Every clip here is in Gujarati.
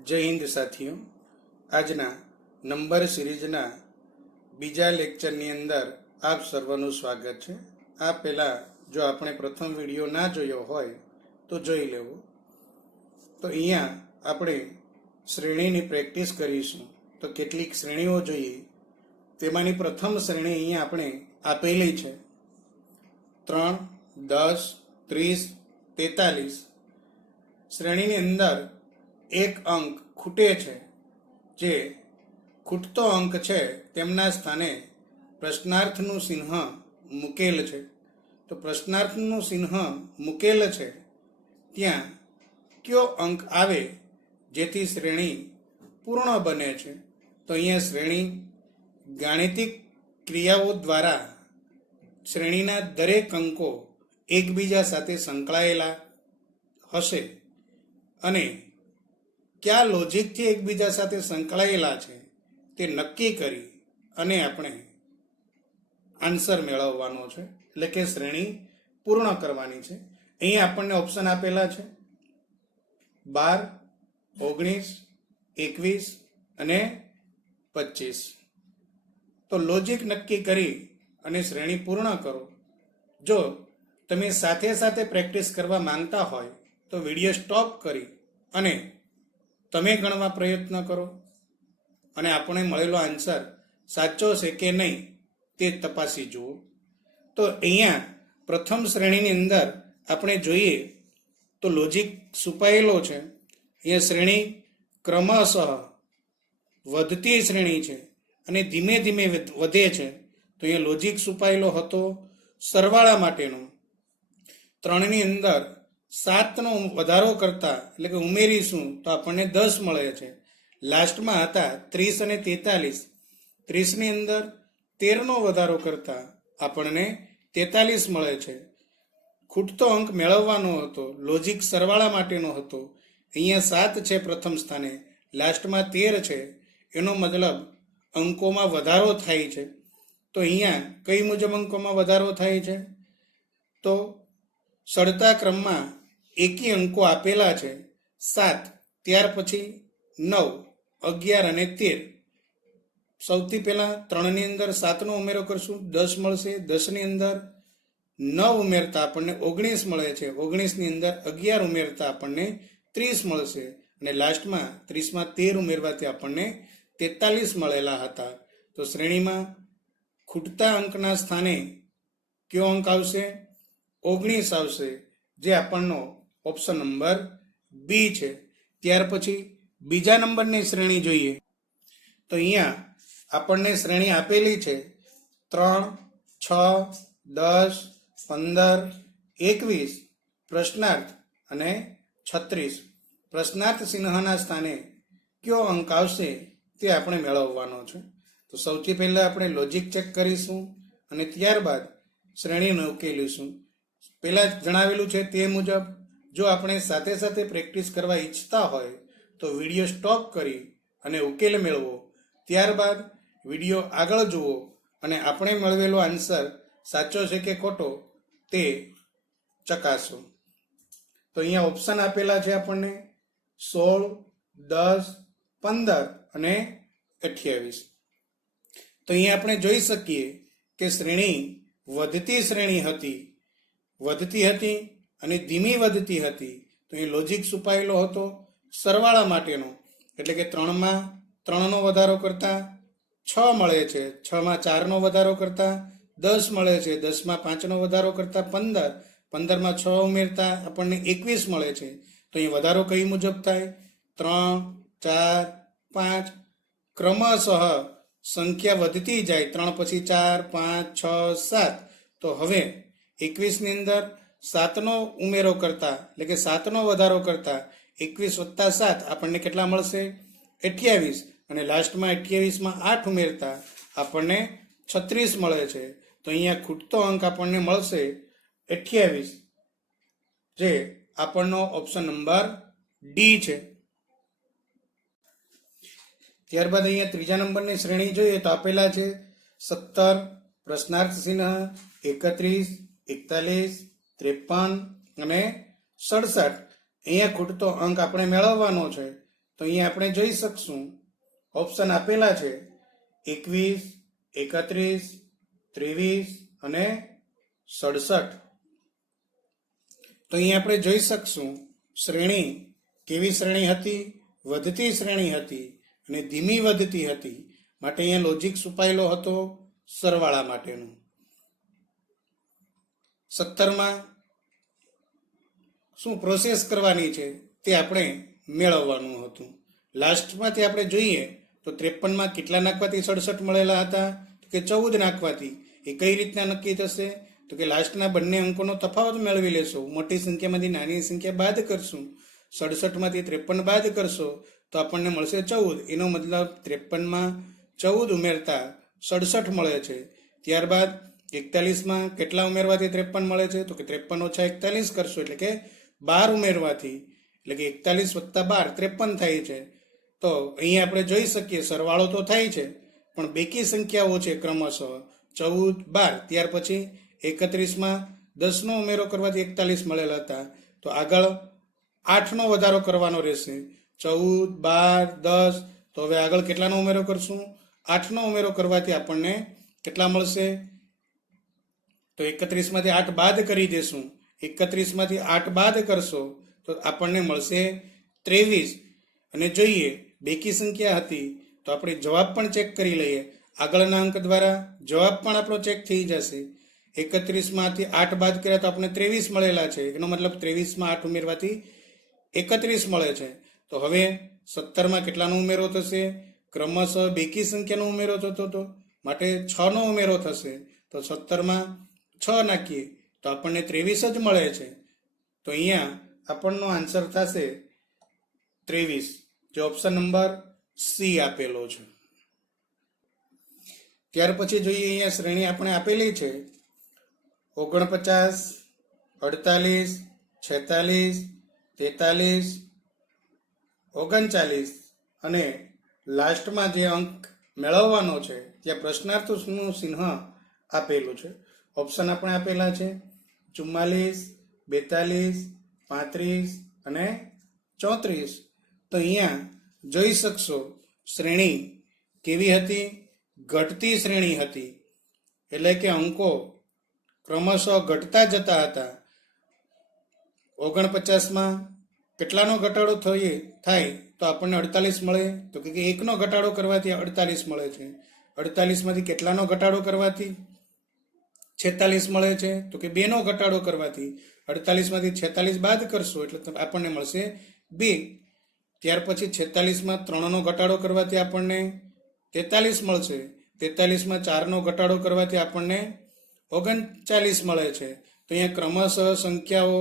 जय हिंद साथियों। आजना नंबर सीरीजना बीजा लेक्चरनी अंदर आप सर्वનું સ્વાગત છે। આ પહેલા જો આપણે પ્રથમ વિડિયો ના જોયો હોય તો જોઈ લેવો। તો અહીંયા આપણે શ્રેણીની પ્રેક્ટિસ કરીશું। તો કેટલીક શ્રેણીઓ જોઈએ, તેમાંની પ્રથમ શ્રેણી અહીંયા આપણે આપેલી છે 3, 10, 30, 43। શ્રેણીની અંદર એક અંક ખૂટે છે, જે ખૂટતો અંક છે તેમના સ્થાને પ્રશ્નાર્થનું ચિહ્ન મૂકેલ છે। તો પ્રશ્નાર્થનું ચિહ્ન મૂકેલ છે ત્યાં કયો અંક આવે જેથી શ્રેણી પૂર્ણ બને છે? તો અહીંયા શ્રેણી ગાણિતિક ક્રિયાઓ દ્વારા શ્રેણીના દરેક અંકો એકબીજા સાથે સંકળાયેલા હશે અને કયા લોજિકથી એકબીજા સાથે સંકળાયેલા છે તે નક્કી કરી અને આપણે આન્સર મેળવવાનો છે, એટલે કે શ્રેણી પૂર્ણ કરવાની છે। અહીં આપણને ઓપ્શન આપેલા છે 12, 19, 21 અને 25। તો લોજિક નક્કી કરી અને શ્રેણી પૂર્ણ કરો। જો તમે સાથે સાથે પ્રેક્ટિસ કરવા માંગતા હોય તો વિડીયો સ્ટોપ કરી અને તમે ગણવા પ્રયત્ન કરો અને આપણે મળેલો આન્સર સાચો છે કે નહીં તે તપાસી જુઓ। તો અહીંયા પ્રથમ શ્રેણીની અંદર આપણે જોઈએ તો લોજિક છુપાયેલો છે। અહીંયા શ્રેણી ક્રમશઃ વધતી શ્રેણી છે અને ધીમે ધીમે વધે છે। તો અહીંયા લોજિક છુપાયેલો હતો સરવાળા માટેનો। 3ની અંદર 7નો વધારો કરતા એટલે કે ઉમેરીશું તો આપણને 10 મળે છે। લાસ્ટમાં હતા 30 અને 43। 30ની અંદર 13નો વધારો કરતા આપણને 43 મળે છે। ખૂટતો અંક મેળવવાનો હતો, લોજિક સરવાળા માટેનો હતો। અહીંયા 7 છે પ્રથમ સ્થાને, લાસ્ટમાં 13 છે, એનો મતલબ અંકોમાં વધારો થાય છે। તો અહીંયા કઈ મુજબ અંકોમાં વધારો થાય છે? તો સડતા ક્રમમાં એકી અંકો આપેલા છે 7, ત્યાર પછી 9, 11 અને 13। સૌથી પહેલા 3ની અંદર 7નો ઉમેરો કરશું 10 મળશે। 10ની અંદર 9 ઉમેરતા આપણને 19 મળે છે। 19ની અંદર 11 ઉમેરતા આપણને 30 મળશે અને લાસ્ટમાં 30માં 13 ઉમેરવાથી આપણને 43 મળેલા હતા। તો શ્રેણીમાં ખૂટતા અંકના સ્થાને કયો અંક આવશે? 19 આવશે, જે આપણનો ઓપ્શન નંબર બી છે। ત્યાર પછી બીજા નંબરની શ્રેણી જોઈએ તો અહીંયા આપણને શ્રેણી આપેલી છે 3, 6, 10, 15, 21, પ્રશ્નાર્થ અને 36। પ્રશ્નાર્થ ચિહ્નના સ્થાને કયો અંક આવશે તે આપણે મેળવવાનો છે। તો સૌથી પહેલા આપણે લોજિક ચેક કરીશું અને ત્યારબાદ શ્રેણીને ઉકેલીશું। પહેલા જણાવેલું છે તે મુજબ જો આપણે સાથે સાથે પ્રેક્ટિસ કરવા ઈચ્છતા હોય તો વિડીયો સ્ટોપ કરી અને ઉકેલ મેળવો, ત્યારબાદ વિડીયો આગળ જુઓ અને આપણે મેળવેલો આન્સર સાચો છે કે ખોટો તે ચકાસો। તો અહીંયા ઓપ્શન આપેલા છે આપણને 16, 10, 15 અને 28। તો અહીંયા આપણે જોઈ શકીએ કે શ્રેણી વધતી શ્રેણી વધતી હતી અને ધીમી વધતી હતી। તો એ લોજિક છુપાયેલો હતો સરવાળા માટેનો, એટલે કે 3માં 3નો વધારો કરતા 6 મળે છે, 6માં 4નો વધારો કરતા 10 મળે છે, 10માં 5નો વધારો કરતા 15, 15માં 6 ઉમેરતા આપણને 21 મળે છે। તો અહીં વધારો કઈ મુજબ થાય? 3, 4, 5 ક્રમશઃ સંખ્યા વધતી જાય, 3 પછી 4, 5, 6, 7। તો હવે 21ની અંદર 7નો ઉમેરો કરતા એટલે કે 7નો વધારો કરતા 21 + 7 આપણને કેટલા મળશે? 28 અને લાસ્ટમાં 28માં 8 ઉમેરતા આપણને 36 મળે છે। તો અહીંયા ખૂટતો અંક આપણને મળશે 28, જે આપણનો ઓપ્શન નંબર ડી છે। ત્યારબાદ અહીંયા ત્રીજા નંબરની શ્રેણી જોઈએ તો આપેલા છે 17, પ્રશ્નાર્થ ચિહ્ન 31, 41, 53 અને 67। અહીંયા ખૂટતો અંક આપણે મેળવવાનો છે। તો અહીંયા આપણે જોઈ શકશું ઓપ્શન આપેલા છે 21, 31, 23 અને 67. તો અહીંયા આપણે જોઈ શકશું શ્રેણી કેવી શ્રેણી હતી? વધતી શ્રેણી હતી અને ધીમી વધતી હતી. માટે અહીંયા લોજિક છુપાયેલો હતો સરવાળા માટેનું. 17માં શું પ્રોસેસ કરવાની છે તે આપણે મેળવવાનું હતું. લાસ્ટમાંથી આપણે જોઈએ તો 53માં કેટલા નાખવાથી 67 મળેલા હતા? તો કે 14 નાખવાથી. એ કઈ રીતના નક્કી થશે? તો કે લાસ્ટના બંને અંકોનો તફાવત મેળવી લેશો. મોટી સંખ્યામાંથી નાની સંખ્યા બાદ કરશું. 67માંથી 53 બાદ કરશો તો આપણને મળશે 14. એનો મતલબ 53માં 14 ઉમેરતા 67 મળે છે. ત્યારબાદ 41માં કેટલા ઉમેરવાથી 53 મળે છે? તો કે 53 ઓછા 41 કરશો એટલે કે 12 ઉમેરવાથી, એટલે કે 41 વત્તા 12 53 થાય છે. તો અહીંયા આપણે જોઈ શકીએ સરવાળો તો થાય છે પણ બેકી સંખ્યાઓ છે ક્રમશઃ 14, 12. ત્યાર પછી 31માં 10નો ઉમેરો કરવાથી 41 મળેલા હતા. તો આગળ 8નો વધારો કરવાનો રહેશે. 14, 12, 10. તો હવે આગળ કેટલાનો ઉમેરો કરશું? 8નો ઉમેરો કરવાથી આપણને કેટલા મળશે? તો 31માંથી 8 બાદ કરી દેશું. 31માંથી 8 બાદ કરશો તો આપણને મળશે 23. અને જોઈએ બેકી સંખ્યા હતી તો આપણે જવાબ પણ ચેક કરી લઈએ. આગળના અંક દ્વારા જવાબ પણ આપણો ચેક થઈ જશે. 31માંથી 8 બાદ કર્યા તો આપણે 23 મળેલા છે. એનો મતલબ 23માં 8 ઉમેરવાથી 31 મળે છે. તો હવે 17માં કેટલાનો ઉમેરો થશે? ક્રમશઃ બેકી સંખ્યાનો ઉમેરો થતો હતો માટે 6નો ઉમેરો થશે. તો 17માં 6 નાખીએ તો આપણને 23 જ મળે છે. તો અહીંયા આપણનો આન્સર થશે 23, જે ઓપ્શન નંબર સી આપેલો છે. ત્યાર પછી જોઈએ અહીંયા શ્રેણી આપણે આપેલી છે 49, 48, 46, 43, 39 અને લાસ્ટમાં જે અંક મેળવવાનો છે ત્યાં પ્રશ્નાર્થનું ચિહ્ન આપેલું છે. ઓપ્શન આપણે આપેલા છે 44, 42, 35 અને 34. તો અહીંયા જોઈ શકશો શ્રેણી કેવી હતી? ઘટતી શ્રેણી હતી. એટલે કે અંકો ક્રમશઃ ઘટતા જતા હતા. 49માં કેટલાનો ઘટાડો થાય તો આપણને 48 મળે? તો કે 1નો ઘટાડો કરવાથી 48 મળે છે. 48માંથી કેટલાનો ઘટાડો કરવાથી 46 મળે છે? તો કે 2નો ઘટાડો કરવાથી. 48માંથી 46 બાદ કરશો એટલે આપણને મળશે 2. ત્યાર પછી 46માં 3નો ઘટાડો કરવાથી આપણને 43 મળશે. 43માં 4નો ઘટાડો કરવાથી આપણને 39 મળે છે. તો અહીંયા ક્રમશઃ સંખ્યાઓ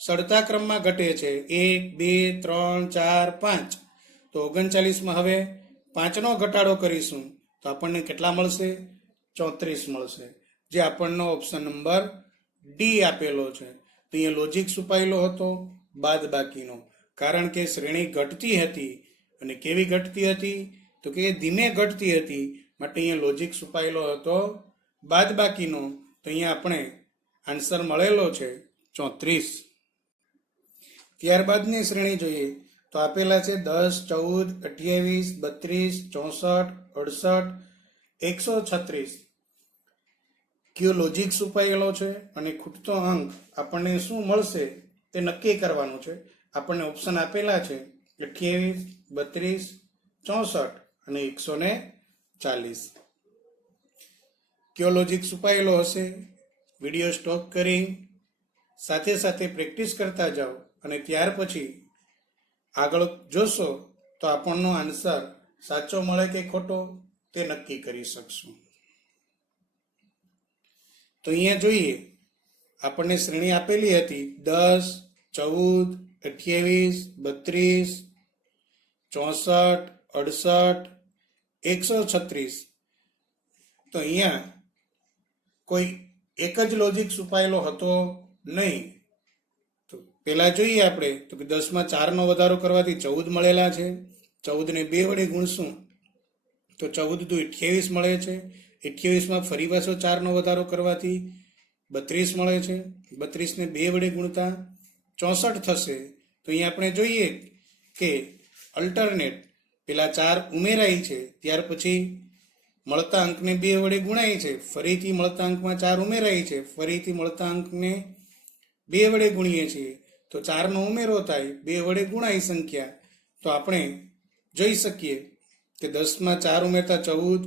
સડતા ક્રમમાં ઘટે છે. 1, 2, 3, 4, 5. તો 39માં હવે 5નો ઘટાડો કરીશું તો આપણને કેટલા મળશે? 34 મળશે, જે આપણનો ઓપ્શન નંબર ડી આપેલો છે. તો અહીંયા લોજિક છુપાયેલો હતો બાદબાકીનો. કારણ કે શ્રેણી ઘટતી હતી. અને કેવી ઘટતી હતી? તો કે ધીમે ઘટતી હતી. માટે અહીંયા લોજિક છુપાયેલો હતો બાદબાકીનો. તો અહીંયા આપણે આન્સર મળેલો છે 34. ત્યારબાદની શ્રેણી જોઈએ તો આપેલા છે 10, 14, 28, 32, 64, 68, 136. કયો લોજિક છુપાયેલો છે અને ખૂટતો અંક આપણને શું મળશે તે નક્કી કરવાનું છે. આપણને ઓપ્શન આપેલા છે 28, 32, 64 અને 140. કયો લોજિક છુપાયેલો હશે? વિડીયો સ્ટોપ કરી સાથે સાથે પ્રેક્ટિસ કરતા જાઓ અને ત્યાર પછી આગળ જોશો તો આપણનો આન્સર સાચો મળે કે ખોટો તે નક્કી કરી શકશું. તો અહીંયા જોઈએ આપણને શ્રેણી આપેલી હતી 10, 14, 28, 32, 64, 68, 136. તો અહીંયા કોઈ એક જ લોજિક છુપાયેલો હતો નહીં. તો પહેલા જોઈએ આપણે તો કે 10માં 4નો વધારો કરવાથી 14 મળેલા છે. 14ને 2 વડે ગુણશું તો 14 દુ 28 મળે છે. 28માં ફરી પાછો 4નો વધારો કરવાથી 32 મળે છે. 32ને 2 વડે ગુણતા 64 થશે. તો અહીંયા આપણે જોઈએ કે અલ્ટરનેટ પેલા 4 ઉમેરાય છે, ત્યાર પછી મળતા અંકને 2 વડે ગુણાય છે, ફરીથી મળતા અંકમાં 4 ઉમેરાય છે, ફરીથી મળતા અંકને 2 વડે ગુણીએ છીએ તો 4નો ઉમેરો થાય, 2 વડે ગુણાય સંખ્યા, તો આપણે જોઈ શકીએ કે 10માં 4 ઉમેરતા 14,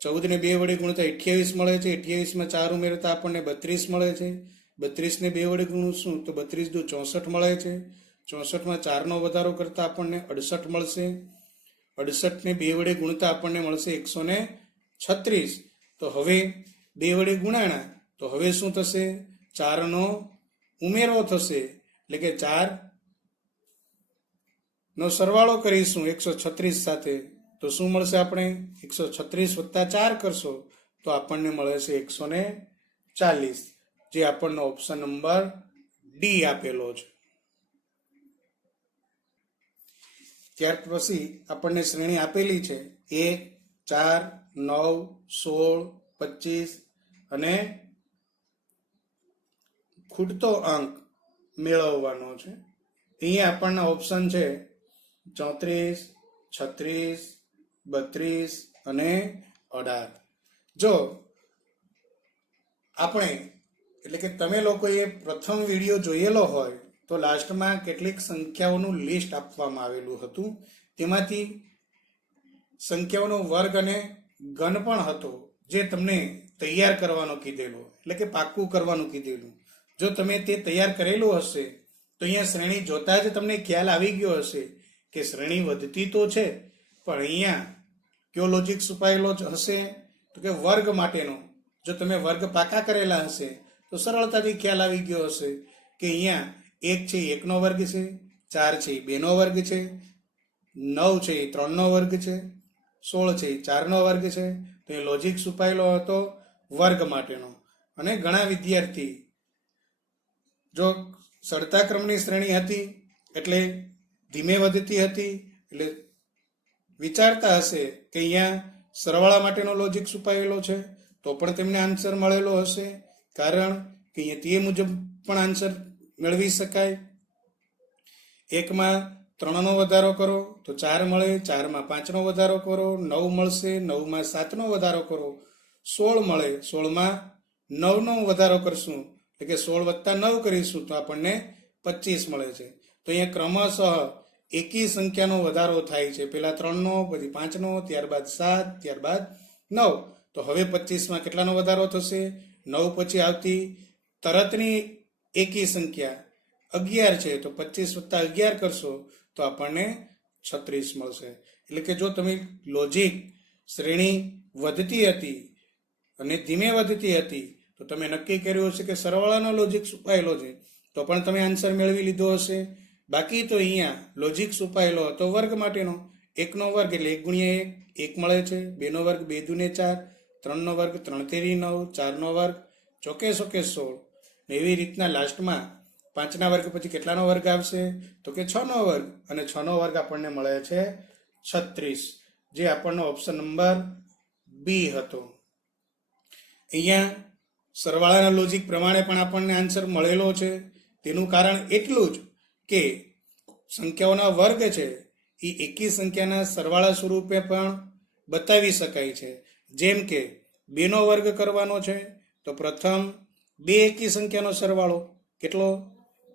14ને 2 વડે ગુણતા 28 મળે છે, 28માં 4 ઉમેરતા આપણને 32 મળે છે, 32ને 2 વડે ગુણશું તો 32 દુ 64 મળે છે, 64માં 4નો વધારો કરતા આપણને 68 મળશે, 68ને 2 વડે ગુણતા આપણને મળશે 136. તો હવે 2 વડે ગુણાણા તો હવે શું થશે? 4નો ઉમેરો થશે, એટલે કે 4 નો સરવાળો કરીશું 136 સાથે તો શું મળશે? આપણે 136 વત્તા 4 કરશો તો આપણને મળે છે 140, જે આપણને ઓપ્શન નંબર ડી આપેલો છે. ત્યાર પછી આપણને શ્રેણી આપેલી છે 1, 4, 9, 16, 25 અને ખૂટતો અંક મેળવવાનો છે. અહીંયા આપણને ઓપ્શન છે 34, 36, 32 અને 18. જો આપણે એટલે કે તમે લોકોએ પ્રથમ વિડીયો જોયેલો હોય તો લાસ્ટમાં કેટલીક સંખ્યાઓનું લિસ્ટ આપવામાં આવેલું હતું, તેમાંથી સંખ્યાઓનો વર્ગ અને ઘન પણ હતો જે તમને તૈયાર કરવાનું કીધેલું, એટલે કે પાક્કું કરવાનું કીધેલું. જો તમે તે તૈયાર કરેલું હશે તો અહીંયા શ્રેણી જોતા જ તમને ખ્યાલ આવી ગયો હશે કે શ્રેણી વધતી તો છે, પણ અહીંયા કયો લોજિક છુપાયેલો હશે? તો કે વર્ગ માટેનો. જો તમે વર્ગ પાકા કરેલા હશે તો સરળતાથી ખ્યાલ આવી ગયો હશે કે અહીંયા 1 છે 1નો વર્ગ છે, 4 છે 2નો વર્ગ છે, 9 છે 3નો વર્ગ છે, 16 છે 4નો વર્ગ છે. તો એ લોજિક છુપાયેલો હતો વર્ગ માટેનો. અને ઘણા વિદ્યાર્થી જો ચડતા ક્રમની શ્રેણી હતી એટલે ધીમે વધતી હતી એટલે વિચારતા હશે કે અહીંયા સરવાળા માટેનો લોજિક છુપાયેલો છે, તો પણ તેમને આન્સર મળેલો હશે, કારણ કે અહીંયા તે મુજબ પણ આન્સર મેળવી શકાય. 1માં 3નો વધારો કરો તો 4 મળે, 4માં 5નો વધારો કરો 9 મળશે, 9માં 7નો વધારો કરો 16 મળે, 16માં 9નો વધારો કરશું એટલે કે 16 વત્તા 9 કરીશું તો આપણને 25 મળે છે. તો અહીંયા ક્રમશઃ એકી સંખ્યાનો વધારો થાય છે, પહેલા 3નો, પછી 5નો, ત્યારબાદ 7, ત્યારબાદ 9. તો હવે 25માં કેટલાનો વધારો થશે? 9 પછી આવતી તરતની એકી સંખ્યા 11 છે, તો 25 વત્તા 11 કરશો તો આપણને 36 મળશે. એટલે કે જો તમે લોજિક શ્રેણી વધતી હતી અને ધીમે વધતી હતી તો તમે નક્કી કર્યું હશે કે સરવાળાનો લોજિક છુપાયેલો છે, તો પણ તમે આન્સર મેળવી લીધો હશે. બાકી તો અહીંયા લોજિક છુપાયેલો હતો વર્ગ માટેનો. 1નો વર્ગ એટલે 1 ગુણ્યા 1 મળે છે, 2નો વર્ગ 2 દુને 4, 3નો વર્ગ 3 તેરી 9, 4નો વર્ગ ચોકે 16. એવી રીતના લાસ્ટમાં 5ના વર્ગ પછી કેટલાનો વર્ગ આવશે? તો કે 6નો વર્ગ, અને 6નો વર્ગ આપણને મળે છે 36, જે આપણનો ઓપ્શન નંબર બી હતો. અહીંયા સરવાળાના લોજિક પ્રમાણે પણ આપણને આન્સર મળેલો છે. તેનું કારણ એટલું જ કે સંખ્યાઓના વર્ગ છે એ એકી સંખ્યાના સરવાળા સ્વરૂપે પણ બતાવી શકાય છે. જેમ કે 2નો વર્ગ કરવાનો છે તો પ્રથમ 2 એકી સંખ્યાનો સરવાળો કેટલો?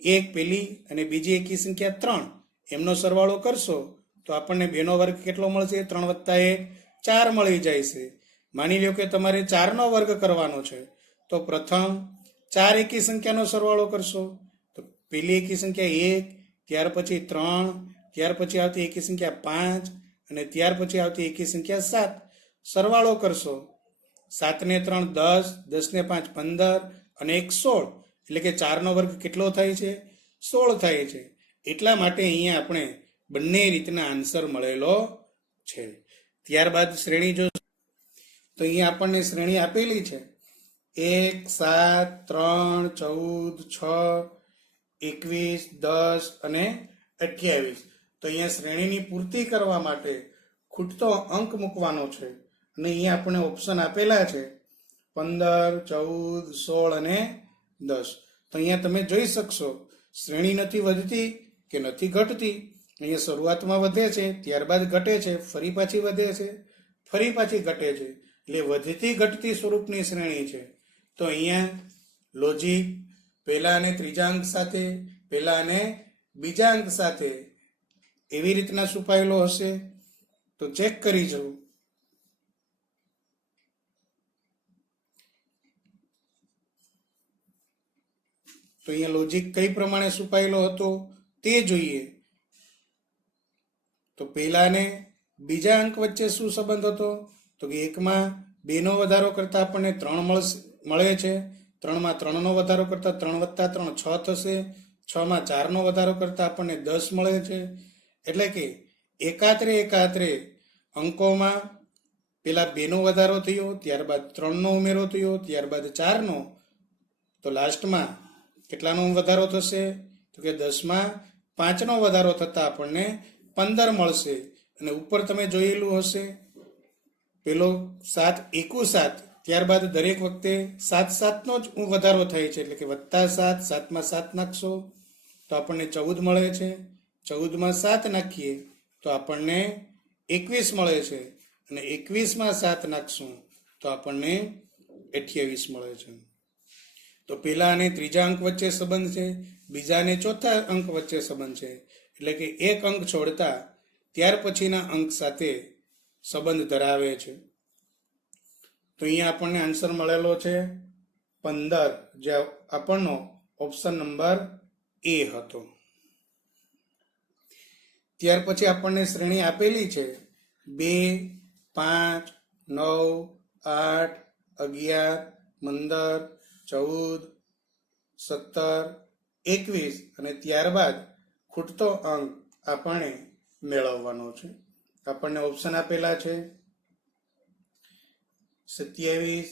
1 પેલી અને બીજી એકી સંખ્યા 3, એમનો સરવાળો કરશો તો આપણને 2નો વર્ગ કેટલો મળશે? 3 વત્તા 1 4 મળી જાય છે. માની લો કે તમારે 4નો વર્ગ કરવાનો છે તો પ્રથમ 4 એકી સંખ્યાનો સરવાળો કરશો તો પેલી એકી સંખ્યા 1, ત્યાર પછી 3, ત્યાર પછી આવતી એકી સંખ્યા 5 અને ત્યાર પછી આવતી એકી સંખ્યા 7. સરવાળો કરશો 7 ને 3 10, 10 ને 5 15 અને 1 16, એટલે કે 4નો વર્ગ કેટલો થાય છે? 16 થાય છે. એટલા માટે અહીંયા આપણે બંને રીતના આન્સર મળેલો છે. ત્યારબાદ શ્રેણી જો તો અહીંયા આપણને શ્રેણી આપેલી છે 1, 7, 3, 14, 6, 21, 10 અને 28. તો અહીંયા શ્રેણીની પૂર્તિ કરવા માટે ખૂટતો અંક મૂકવાનો છે, અને અહીંયા આપણને ઓપ્શન આપેલા છે 15, 14, 16 અને 10. તો અહીંયા તમે જોઈ શકશો શ્રેણી નથી વધતી કે નથી ઘટતી, અહીંયા શરૂઆતમાં વધે છે, ત્યારબાદ ઘટે છે, ફરી પાછી વધે છે, ફરી પાછી ઘટે છે, એટલે વધતી ઘટતી સ્વરૂપની શ્રેણી છે. તો અહીંયા લોજિક પહેલા અને ત્રીજા અંક સાથે, પહેલા અને બીજા અંક સાથે એવી રીતના છુપાયેલો હશે. તો ચેક કરી જવું. તો અહીંયા લોજિક કઈ પ્રમાણે છુપાયેલો હતો તે જોઈએ. તો પહેલા ને બીજા અંક વચ્ચે શું સંબંધ હતો? તો કે 1 માં 2 નો વધારો કરતા આપણને 3 મળે છે. 3 માં 3 નો વધારો કરતા 3 + 3 6 થશે. 6 માં 4 નો વધારો કરતા આપણને 10 મળે છે. એટલે કે એકાત્રે અંકોમાં પેલા 2 નો વધારો થયો, ત્યારબાદ 3 નો ઉમેરો થયો, ત્યારબાદ 4 નો. તો લાસ્ટમાં કેટલાનો વધારો થશે? તો કે 10 માં 5 નો વધારો થતા આપણને 15 મળશે. અને ઉપર તમે જોયેલું હશે પેલો 7 એકુ 7, ત્યારબાદ દરેક વખતે 7 નો જ વધારો થાય છે. એટલે કે +7, 7 માં 7 નાખશો તો આપણને 14 મળે છે. 14 માં 7 નાખીએ તો આપણને 21 મળે છે. અને 21 માં 7 નાખશું તો આપણને 28 મળે છે. તો પહેલા અને ત્રીજા અંક વચ્ચે સંબંધ છે, બીજા અને ચોથા અંક વચ્ચે સંબંધ છે. એટલે કે એક અંક છોડતા ત્યાર પછીના અંક સાથે સંબંધ ધરાવે છે. તો અહીંયા આપણને આન્સર મળેલો છે 15, જે આપણનો ઓપ્શન નંબર એ હતો. ત્યાર પછી આપણને શ્રેણી આપેલી છે 2, 5, 9, 8, 11, 15, 14, 17, 21 અને ત્યારબાદ ખૂટતો અંક આપણે મેળવવાનો છે. આપણને ઓપ્શન આપેલા છે 27,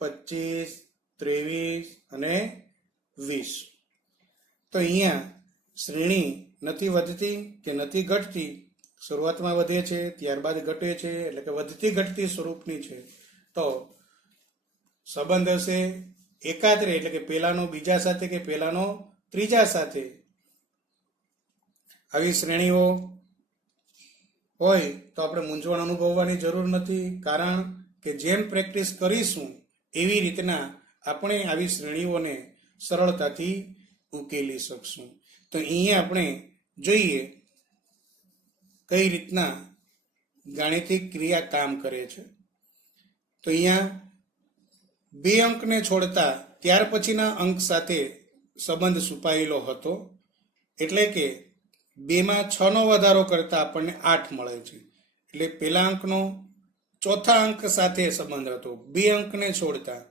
25, 23 અને 20. તો અહીંયા શ્રેણી નથી વધતી કે નથી ઘટતી, શરૂઆતમાં વધે છે, ત્યારબાદ ઘટે છે, એટલે કે વધતી ઘટતી સ્વરૂપની છે. તો સંબંધ હશે એકાત્રે, એટલે કે પહેલાનો બીજા સાથે કે પહેલાનો ત્રીજા સાથે. આવી શ્રેણીઓ હોય તો આપણે મૂંઝવણ અનુભવવાની જરૂર નથી, કારણ કે જેમ પ્રેક્ટિસ કરીશું એવી રીતના આપણે આવી શ્રેણીઓને સરળતાથી ઉકેલી શકશું. તો અહીંયા આપણે જોઈએ કઈ રીતના ગાણિતિક ક્રિયા કામ કરે છે. તો અહીંયા 2 અંકને છોડતા ત્યાર પછીના અંક સાથે સંબંધ છુપાયેલો હતો. એટલે કે 2 માં 6 નો વધારો કરતા આપણને 8 મળે છે. એટલે પહેલા અંકનો ચોથા અંક સાથે સંબંધ હતો 2 અંકને છોડતા.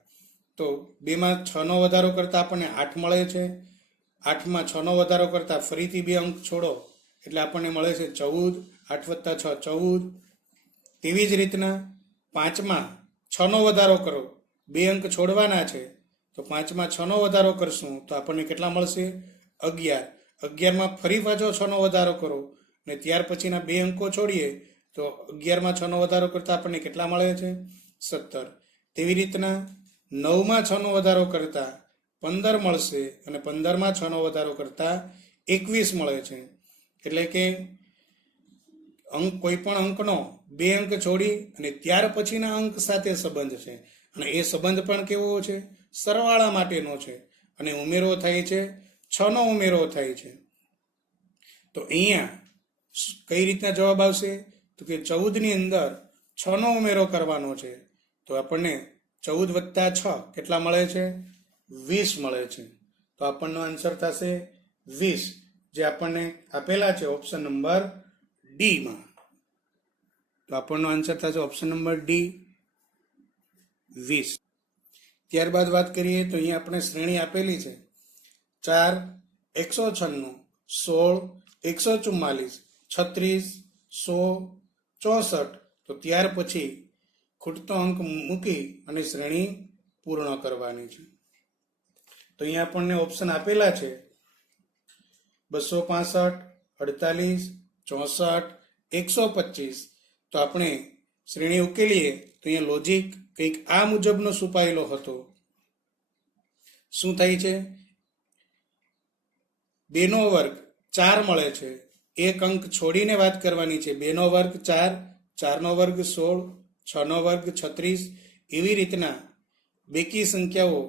તો 2 માં 6 નો વધારો કરતા આપણને 8 મળે છે. 8 માં 6 નો વધારો કરતા ફરીથી 2 અંક છોડો એટલે આપણને મળે છે 14. 8 + 6 14. તેવી જ રીતના 5 માં 6 નો વધારો કરો, 2 અંક છોડવાના છે, તો 5 માં 6 નો વધારો કરશું તો આપણને કેટલા મળશે? 11. 11 માં ફરી પાછો 6 નો વધારો કરો અને ત્યાર પછીના 2 અંકો છોડીએ તો 11 માં 6 નો વધારો કરતા આપણને કેટલા મળે છે? 17. તેવી રીતના 9 માં 6 નો વધારો કરતા 15 મળશે અને 15 માં 6 નો વધારો કરતા 21 મળે છે. એટલે કે કોઈ પણ અંકનો 2 અંક છોડી અને ત્યાર પછીના અંક સાથે સંબંધ છે. અને એ સંબંધ પણ કેવો છે? સરવાળા માટેનો છે. અને ઉમેરો થાય છે, 6 નો ઉમેરો થાય છે. તો અહીંયા કઈ રીતના જવાબ આવશે? તો કે 14 ની અંદર 6 નો ઉમેરો કરવાનો છે. તો આપણને 14 + 6 કેટલા મળે છે? 20 મળે છે. તો આપણનો આન્સર થશે 20, જે આપણને આપેલા છે ઓપ્શન નંબર ડી માં. તો આપણનો આન્સર થશે ઓપ્શન નંબર ડી, 20. ત્યારબાદ વાત કરીએ તો અહીંયા આપણે શ્રેણી આપેલી છે 4, 196, 16, 144, 36, 100, 64. તો ત્યાર પછી ખૂટતો અંક મૂકી અને શ્રેણી પૂર્ણ કરવાની છે. તો અહીંયા આપણને ઓપ્શન આપેલા છે 265, 48, 64, 125. તો આપણે શ્રેણી ઉકેલીએ તો અહીંયા લોજિક કંઈક આ મુજબનો છુપાયેલો હતો. શું થાય છે? 2 નો વર્ગ 4 મળે છે, એક અંક છોડીને વાત કરવાની છે. 2 નો વર્ગ 4, 4 નો વર્ગ 16, 6 નો વર્ગ 36, એવી રીતના બેકી સંખ્યાઓ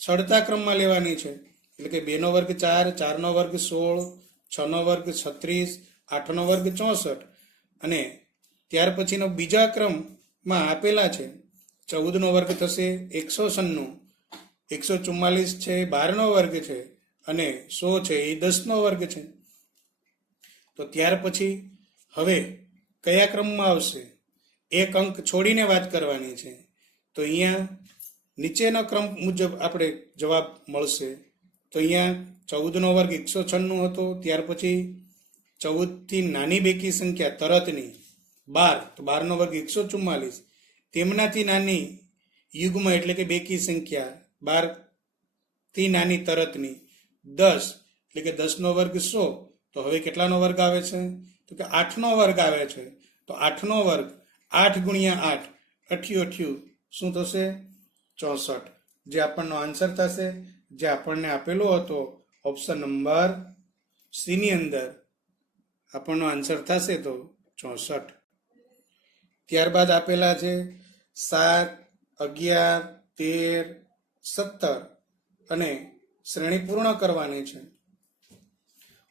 ચડતા ક્રમમાં લેવાની છે. એટલે કે 2 નો વર્ગ 4, 4 નો વર્ગ 16, 6 નો વર્ગ 36, 8 નો વર્ગ 64, અને ત્યાર પછીનો બીજા ક્રમમાં આપેલા છે 14 નો વર્ગ થશે 196, 144 છે 12 નો વર્ગ છે, અને 100 છે એ 10 નો વર્ગ છે. તો ત્યાર પછી હવે કયા ક્રમમાં આવશે? એક અંક છોડીને વાત કરવાની છે. તો અહીંયા નીચેના ક્રમ મુજબ આપણે જવાબ મળશે. તો અહીંયા 14 નો વર્ગ 196 હતો, ત્યાર પછી 14 થી નાની બેકી સંખ્યા તરતની 12, તો 12 નો વર્ગ 144, તેમનાથી નાની યુગ્મ એટલે કે બેકી સંખ્યા 12 થી નાની તરતની 10, એટલે કે 10 નો વર્ગ 100. તો હવે કેટલાનો વર્ગ આવે છે? તો કે 8 નો વર્ગ આવે છે. તો 8 નો વર્ગ 8 ગુણ્યા 8, 88, શું થશે? 64, જે આપણનો આન્સર થશે, જે આપણને આપેલો હતો ઓપ્શન નંબર સી ની અંદર આપણનો આન્સર થશે તો 64. ત્યારબાદ આપેલા છે 7, 11, 13, 17 અને શ્રેણી પૂર્ણ કરવાની છે.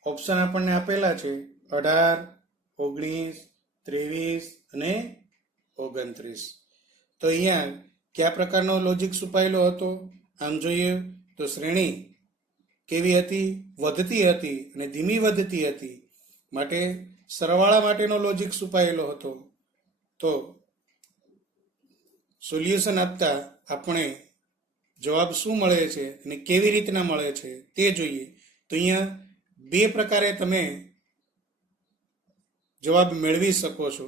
ઓપ્શન આપણને આપેલા છે 18, 19, 23 અને 29. તો અહીંયા કયા પ્રકારનો લોજિક છુપાયેલો હતો? આમ જોઈએ તો શ્રેણી કેવી હતી? વધતી હતી અને ધીમી વધતી હતી, માટે સરવાળા માટેનો લોજિક છુપાયેલો હતો. તો સોલ્યુશન આપતા આપણે જવાબ શું મળે છે અને કેવી રીતના મળે છે તે જોઈએ. તો અહીંયા બે પ્રકારે તમે જવાબ મેળવી શકો છો.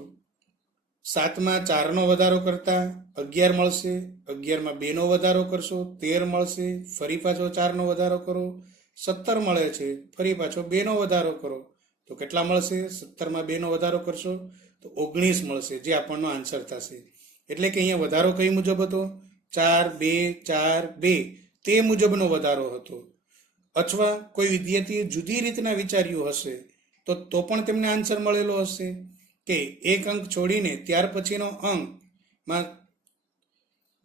7 માં 4 નો વધારો કરતા 11 મળશે, 11 માં 2 નો વધારો કરશો 13 મળશે, ફરી પાછો 4 નો વધારો કરો 17 મળે છે, ફરી પાછો 2 નો વધારો કરો તો કેટલા મળશે? 17 માં 2 નો વધારો કરશો તો 19 મળશે, જે આપણનો આન્સર થશે. એટલે કે અહીંયા વધારો કઈ મુજબ હતો? 4, 2, 4, 2 તે મુજબનો વધારો હતો. અથવા કોઈ વિદ્યાર્થીએ જુદી રીતના વિચાર્યું હશે તો પણ તેમને આન્સર મળેલો હશે કે એક અંક છોડીને ત્યાર પછીનો અંકમાં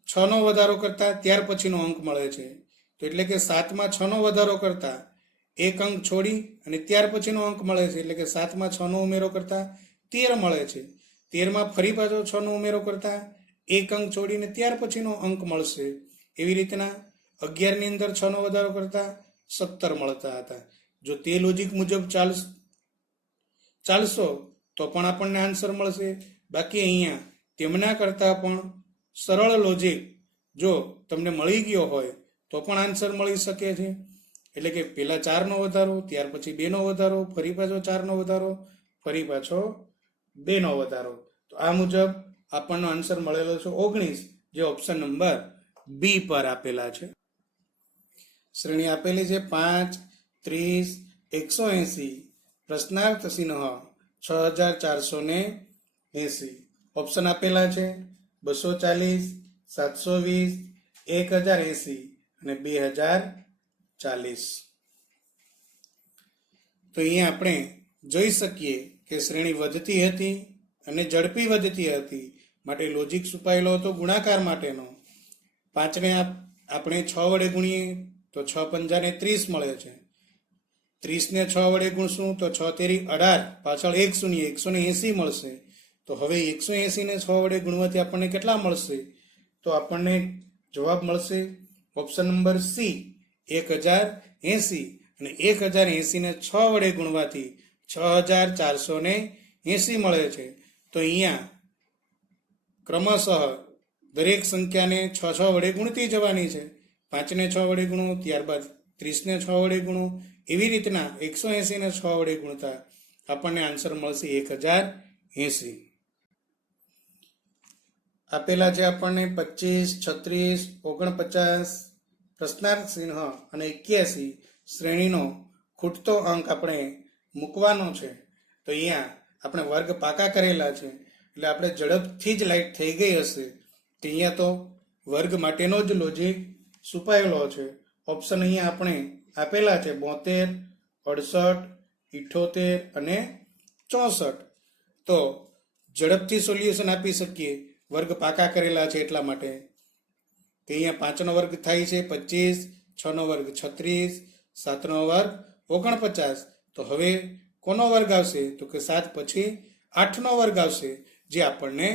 6 નો વધારો કરતા ત્યાર પછીનો અંક મળે છે. તો એટલે કે 7 માં 6 નો વધારો કરતા એક અંક છોડી અને ત્યાર પછીનો અંક મળે છે. એટલે કે 7 માં 6 નો ઉમેરો કરતા 13 મળે છે. 13 માં ફરી પાછો 6 નો ઉમેરો કરતા એક અંક છોડીને ત્યાર પછીનો અંક મળશે. એવી રીતના 11 ની અંદર 6 નો વધારો કરતા 17 મળતા હતા. જો તે લોજિક મુજબ ચાલશો તો પણ આપણને આન્સર મળશે. બાકી અહીંયા તેમના કરતા પણ સરળ લોજિક જો તમને મળી ગયો હોય તો પણ આન્સર મળી શકે છે. એટલે કે પહેલા 4 નો વધારો, ત્યાર પછી 2 નો વધારો, ફરી પાછો 4 નો વધારો, ફરી પાછો 2 નો વધારો. તો આ મુજબ આપણનો આન્સર મળેલો છે 19, જે ઓપ્શન નંબર બી પર આપેલા છે. શ્રેણી આપેલી છે 5, 30, 180, પ્રશ્નાર્થ ચિહ્ન 6480. ઓપ્શન આપેલા છે 240, 720, 1080 અને 2040. તો અહીંયા આપણે જોઈ શકીએ કે શ્રેણી વધતી હતી અને ઝડપી વધતી હતી, માટે લોજિક છુપાયેલો હતો ગુણાકાર માટેનો. 5 ને આપણે 6 વડે ગુણીએ તો 6 પંજા ને 30 મળે છે. 30 ને 6 વડે ગુણશું તો 6 તેરી 18, પાછળ 1 શૂન્ય 180 મળશે. તો હવે 180 ને 6 વડે ગુણવાથી આપણને કેટલા મળશે? તો આપણને જવાબ મળશે ઓપ્શન નંબર સી 1080, અને 1080 ને 6 વડે ગુણવાથી 6480 મળે છે. તો અહીંયા ક્રમશઃ દરેક સંખ્યાને 6 વડે ગુણતી જવાની છે. 5 ને 6 વડે ગુણો, ત્યારબાદ 30 ને 6 વડે ગુણો, એવી રીતના 180 ને 6 વડે ગુણતા આપણને આન્સર મળશે 1080. આપેલા છે આપણને 25, 36, 49, પ્રશ્નાર્થ ચિહ્ન અને 81 શ્રેણીનો ખૂટતો અંક આપણે મૂકવાનો છે. તો અહીંયા આપણે વર્ગ પાકા કરેલા છે એટલે આપણે ઝડપથી જ લાઈટ થઈ ગઈ હશે કે અહીંયા તો વર્ગ માટેનો જ લોજિક છુપાયેલો છે. ઓપ્શન અહીંયા આપણે આપેલા છે 72, 68, 78 અને 64. તો ઝડપથી સોલ્યુશન આપી શકીએ, વર્ગ પાકા કરેલા છે એટલા માટે. કે અહીંયા 5 નો વર્ગ થાય છે 25, 6 નો વર્ગ 36, 7 નો વર્ગ 49. તો હવે કોનો વર્ગ આવશે? તો કે 7 પછી 8 નો વર્ગ આવશે, જે આપણને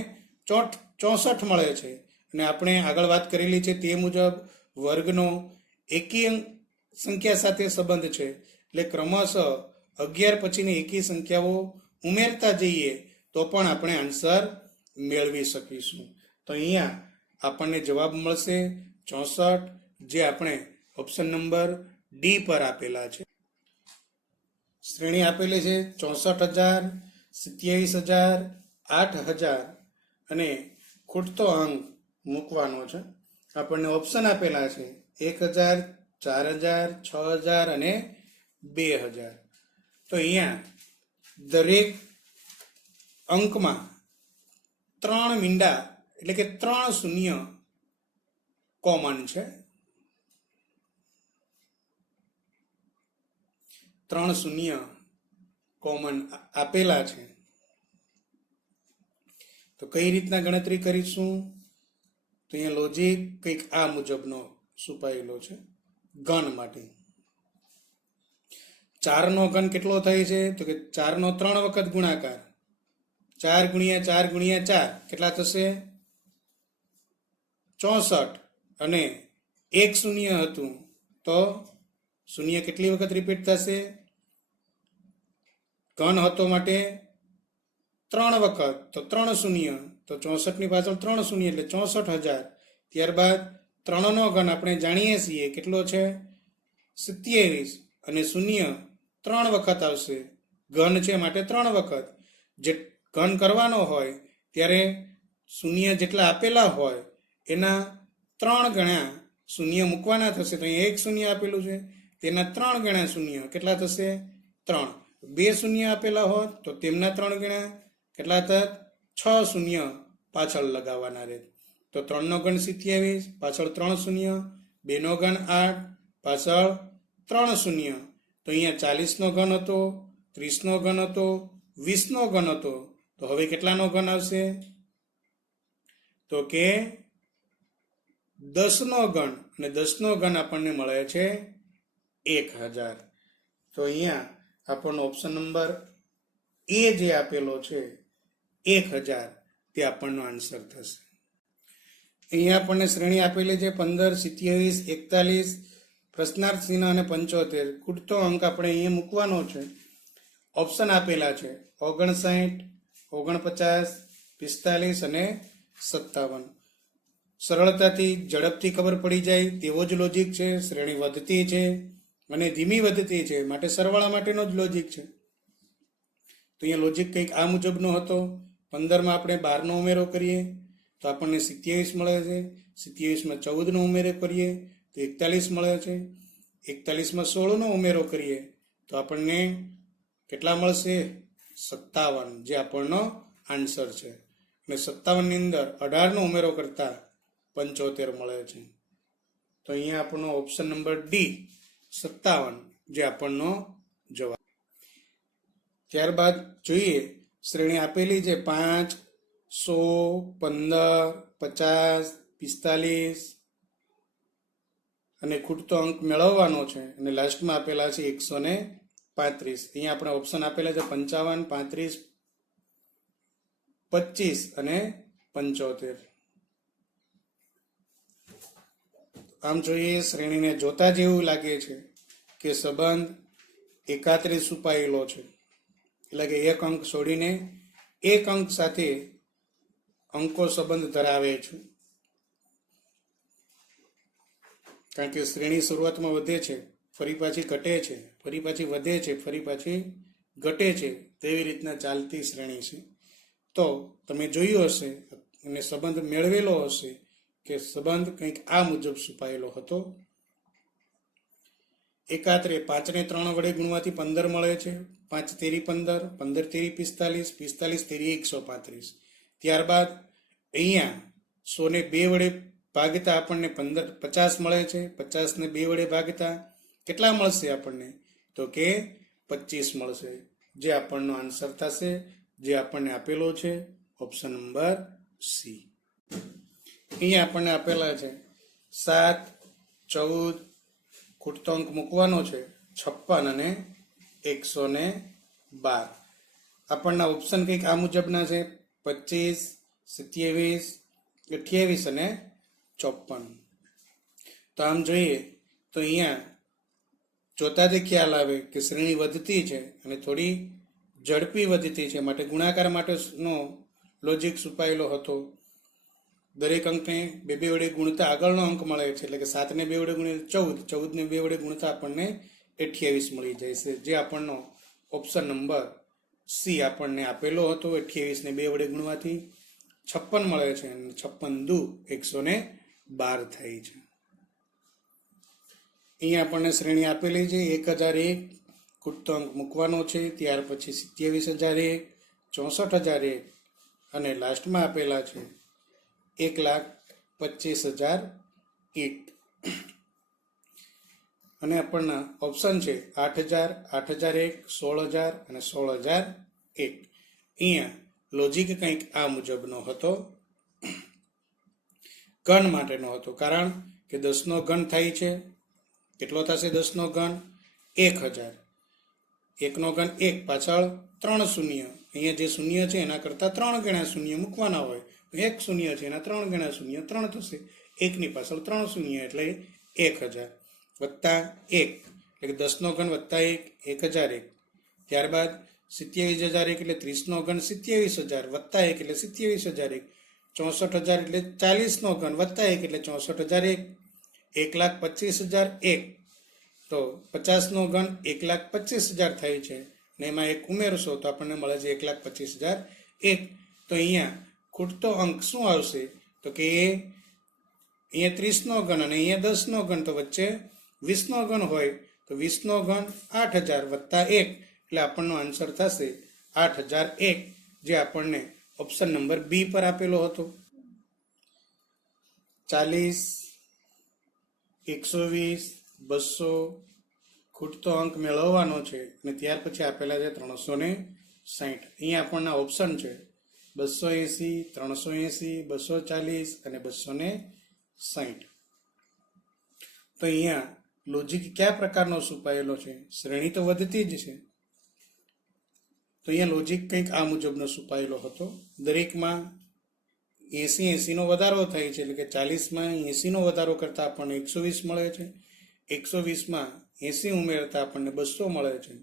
64 મળે છે. અને આપણે આગળ વાત કરેલી છે તે મુજબ વર્ગનો એકી સંખ્યા સાથે સંબંધ છે. એટલે ક્રમશઃ 11 પછીની એકી સંખ્યાઓ ઉમેરતા જઈએ તો પણ આપણે આન્સર મેળવી શકીશું. તો અહીંયા આપણને જવાબ મળશે 64, જે આપણે ઓપ્શન નંબર ડી પર આપેલા છે. શ્રેણી આપેલી છે 64,000, 27,000, 8,000 અને ખૂટતો અંક મૂકવાનો છે. આપણને ઓપ્શન આપેલા છે 1,000, 4,000, 6,000 અને 2,000. તો અહીંયા દરેક અંકમાં 3 મીંડા એટલે કે 3 શૂન્ય કોમન છે. 3 શૂન્ય કોમન આપેલા છે. તો કઈ રીતના ગણતરી કરીશું? તો અહીંયા લોજિક કંઈક આ મુજબનો સુપાયેલો છે. ઘન માટે 4 નો ઘન કેટલો થાય છે? તો કે 4 નો 3 વખત ગુણાકાર. 4 ગુણ્યા 4 ગુણ્યા 4 કેટલા થશે? 64. અને 1 શૂન્ય હતું તો શૂન્ય કેટલી વખત રિપીટ થશે? ઘન હતો માટે 3 વખત, તો 3 શૂન્ય, તો 64 ની પાછળ 3 શૂન્ય એટલે 64,000. ત્યારબાદ 3 નો ઘન આપણે જાણીએ છીએ કેટલો છે? 27. અને શૂન્ય 3 વખત આવશે. ઘન છે માટે 3 વખત. જે ઘન કરવાનો હોય ત્યારે શૂન્ય જેટલા આપેલા હોય એના 3 ગણા શૂન્ય મૂકવાના થશે. તો અહીંયા 1 શૂન્ય આપેલું છે, તેના 3 ગણા શૂન્ય કેટલા થશે? 3. 2 શૂન્ય આપેલા હોત તો તેમના 3 ગણા કેટલા થત? 6 શૂન્ય પાછળ લગાવવાના રહે. તો 3 નો ઘન 27, પાછળ 3 શૂન્ય, 2 નો ઘન 8, પાછળ 3 શૂન્ય. તો અહીંયા 40 નો ઘન હતો, 30 નો ઘન હતો, 20 નો ઘન હતો. તો હવે કેટલાનો ઘન આવશે? તો કે 10 નો ઘન. અને 10 નો ઘન આપણને મળે છે 1,000. તો અહીંયા આપણનો ઓપ્શન નંબર એ જે આપેલો છે 1,000 તે આપણનો આન્સર થશે. અહીંયા આપણને શ્રેણી આપેલી છે 15, 27, 41, પ્રશ્નાર્થ ચિહ્ન અને 75. ખૂટતો અંક આપણે અહીંયા મૂકવાનો છે. ઓપ્શન આપેલા છે 59, 49, 45 અને 57. સરળતાથી ઝડપથી ખબર પડી જાય તેવો જ લોજિક છે. શ્રેણી વધતી છે અને ધીમી વધતી છે માટે સરવાળા માટેનો જ લોજિક છે. તો અહીંયા લોજિક કંઈક આ મુજબનો હતો. 15 માં આપણે 12 નો ઉમેરો કરીએ તો આપણને 27 મળે છે. 27 માં 14 નો ઉમેરો કરીએ તો 41 મળે છે. 41 માં 16 નો ઉમેરો કરીએ તો આપણને કેટલા મળશે? 57, જે આપણનો આન્સર છે. અને 57 ની અંદર 18 નો ઉમેરો કરતા 75 મળે છે. તો અહીંયા આપણનો ઓપ્શન નંબર ડી 57 જે આપણનો જવાબ. ત્યારબાદ જોઈએ શ્રેણી આપેલી છે 5, 100, 15, 50, 45 અને ખૂટતો અંક મેળવવાનો છે. અને લાસ્ટમાં આપેલા છે 135. અહીંયા આપણે ઓપ્શન આપેલા છે 55, 35, 25 અને 75. આમ જોઈએ શ્રેણીને જોતા જેવું લાગે છે કે સંબંધ એકાત્રે છુપાયેલો છે. એટલે કે એક અંક છોડીને એક અંક સાથે અંકો સંબંધ ધરાવે છે. કારણ કે શ્રેણી શરૂઆતમાં વધે છે, ફરી પાછી ઘટે છે, ફરી પાછી વધે છે, ફરી પાછી ઘટે છે, તેવી રીતના ચાલતી શ્રેણી છે. તો તમે જોયું હશે અને સંબંધ મેળવેલો હશે કે સંબંધ કંઈક આ મુજબ છુપાયેલો હતો. એકાત્રે 5 ને 3 વડે ગુણવાથી 15 મળે છે. 5 તેરી 15, 15 તેરી 45, 45 તેરી 135. ત્યારબાદ અહીંયા 100 ને 2 વડે ભાગતા આપણને 50 મળે છે. 50 ને 2 વડે ભાગતા કેટલા મળશે આપણને? તો કે 25 મળશે, જે આપણનો આન્સર થશે, જે આપણને આપેલો છે ઓપ્શન નંબર સી. અહીંયા આપણને આપેલા છે 7, 14, ખૂટતો અંક મૂકવાનો છે 56 અને 112. આપણના ઓપ્શન કંઈક આ મુજબના છે 25, 27, 28 અને 54. તો આમ જોઈએ તો અહીંયા જોતાથી ખ્યાલ આવે કે શ્રેણી વધતી છે અને થોડી ઝડપી વધતી છે, માટે ગુણાકાર માટેનો લોજિક છુપાયેલો હતો. દરેક અંકને 2 વડે ગુણતા આગળનો અંક મળે છે, એટલે કે 7 ને 2 વડે ગુણીએ 14, 14 ને 2 વડે ગુણતા આપણને 28 મળી જાય છે, જે આપણનો ઓપ્શન નંબર સી આપણને આપેલો હતો. 28 ને 2 વડે ગુણવાથી 56 મળે છે અને 56 દુ 112 થાય છે. અહીંયા આપણને શ્રેણી આપેલી છે 1001, ખૂટતો અંક મૂકવાનો છે, ત્યાર પછી 27001, 64001 અને લાસ્ટમાં આપેલા છે 1,25,001 અને આપણના ઓપ્શન છે 8,000, 8,001, 16,000 અને 16,001. અહીંયા લોજિક કંઈક આ મુજબનો હતો, ઘન માટેનો હતો, કારણ કે 10 નો ઘન થાય છે. કેટલો થશે 10 નો ઘન? 1,000. 1 નો ઘન 1 પાછળ 3 શૂન્ય, અહીંયા જે શૂન્ય છે એના કરતાં 3 ગણા શૂન્ય મૂકવાના હોય. 1 શૂન્ય છે એના 3 ગણા શૂન્ય 3 થશે. 1 ની પાછળ 3 શૂન્ય એટલે 1,000 વત્તા 1 એટલે કે 10 નો ઘન વત્તા 1 1,001. ત્યારબાદ 27,001 એટલે 30 નો ઘન 27,000 વત્તા 1 એટલે 27,001. 64,000 એટલે 40 નો ઘન વત્તા 1 એટલે 64,001. 1,25,001 તો 50 નો ઘન 1,25,000 થાય છે ને એમાં 1 ઉમેરશો તો આપણને મળે છે 1,25,001. તો અહીંયા ખૂટતો અંક શું આવશે? તો કે અહીંયા 30 નો ઘન અને અહીંયા 10 નો ઘન, તો વચ્ચે 20 નો ઘન હોય, તો 20 નો ઘન 8,000 વત્તા 1 એટલે આપણનો આન્સર થશે 8,001, જે આપણને ઓપ્શન નંબર બી પર આપેલો હતો. 40, 120, 200 ખૂટતો અંક મેળવવાનો છે અને ત્યાર પછી આપેલા છે 360. અહીંયા આપણના ઓપ્શન છે 280, 380, 240 અને 260. તો અહીંયા લોજિક કયા પ્રકારનો છુપાયેલો છે? શ્રેણી તો વધતી જ છે, તો અહીંયા લોજિક કંઈક આ મુજબનો છુપાયેલો હતો. દરેકમાં 80 નો વધારો થાય છે, એટલે કે 40માં 80 નો વધારો કરતા આપણને 120 મળે છે. 120માં 80 ઉમેરતા આપણને 200 મળે છે.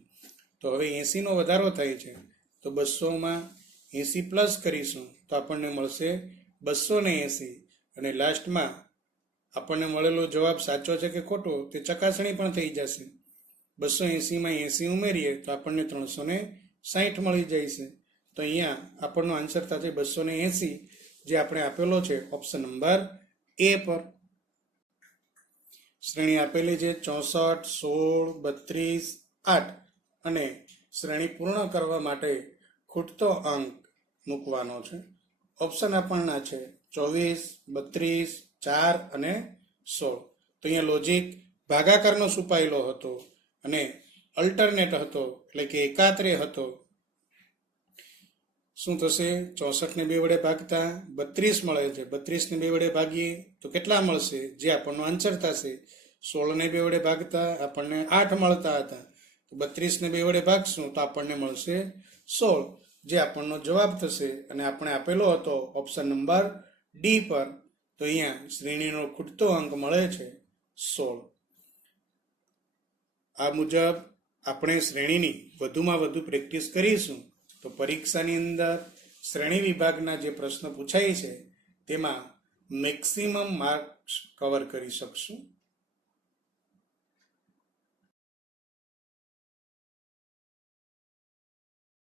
તો હવે 80 નો વધારો થાય છે, તો 200માં 80 પ્લસ કરીશું તો આપણને મળશે 280 અને લાસ્ટમાં આપણને મળેલો જવાબ સાચો છે કે ખોટો તે ચકાસણી પણ થઈ જશે. 280માં 80 ઉમેરીએ તો આપણને 360 મળી જાય છે. તો અહીંયા આપણનો આન્સર થશે 280, જે આપણે આપેલો છે ઓપ્શન નંબર એ પર. શ્રેણી આપેલી છે 64, 16, 32, 8 અને શ્રેણી પૂર્ણ કરવા માટે ખૂટતો અંક મૂકવાનો છે. ઓપ્શન આપણના છે 24, 32, 4 અને 16. તો અહીંયા લોજિક ભાગાકારનો છુપાયેલો હતો અને અલ્ટરનેટ હતો, એટલે કે એકાત્રે હતો. શું થશે? 64 ને 2 વડે ભાગતા 32 મળે છે. 32 ને 2 વડે ભાગીએ તો કેટલા મળશે? જે આપણનો આન્સર થશે. 16 ને 2 વડે ભાગતા આપણને 8 મળતા હતા, તો 32 ને 2 વડે ભાગશું તો આપણને મળશે 16, જે આપણનો જવાબ થશે. અને આપણે આપેલો હતો ઓપ્શન નંબર ડી પર. તો અહીંયા શ્રેણીનો ખૂટતો અંક મળે છે 16. આ મુજબ આપણે શ્રેણીની વધુમાં વધુ પ્રેક્ટિસ કરીશું તો પરીક્ષાની અંદર શ્રેણી વિભાગના જે પ્રશ્ન પૂછાય છે તેમાં મેક્સિમમ માર્ક્સ કવર કરી શકશું.